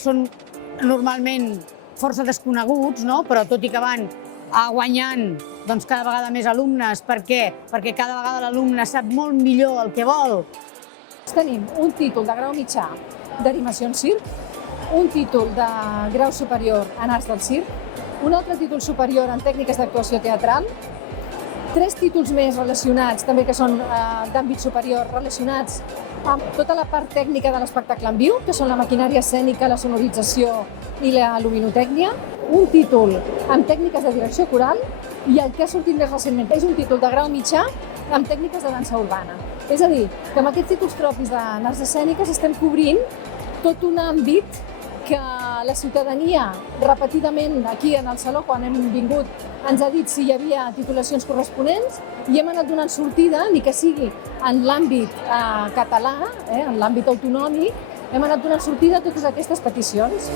són normalment força desconeguts, no? Però tot i que van guanyant cada vegada més alumnes. Per què? Perquè cada vegada l'alumne sap molt millor el que vol. Tenim un títol de grau mitjà d'animació en circ, un títol de grau superior en arts del circ, un altre títol superior en tècniques d'actuació teatral, 3 títols més relacionats, també que són d'àmbit superior, relacionats amb tota la part tècnica de l'espectacle en viu, que són la maquinària escènica, la sonorització i la luminotècnia, un títol en tècniques de direcció coral i el que ha sortit més recentment és un títol de grau mitjà amb tècniques de dansa urbana. És a dir, que amb aquests títols propis d'arts escèniques estem cobrint tot un àmbit que la ciutadania repetidament aquí en el Saló, quan hem vingut, ens ha dit si hi havia titulacions corresponents i hem anat donant sortida, ni que sigui en l'àmbit català, en l'àmbit autonòmic, hem anat donant sortida a totes aquestes peticions.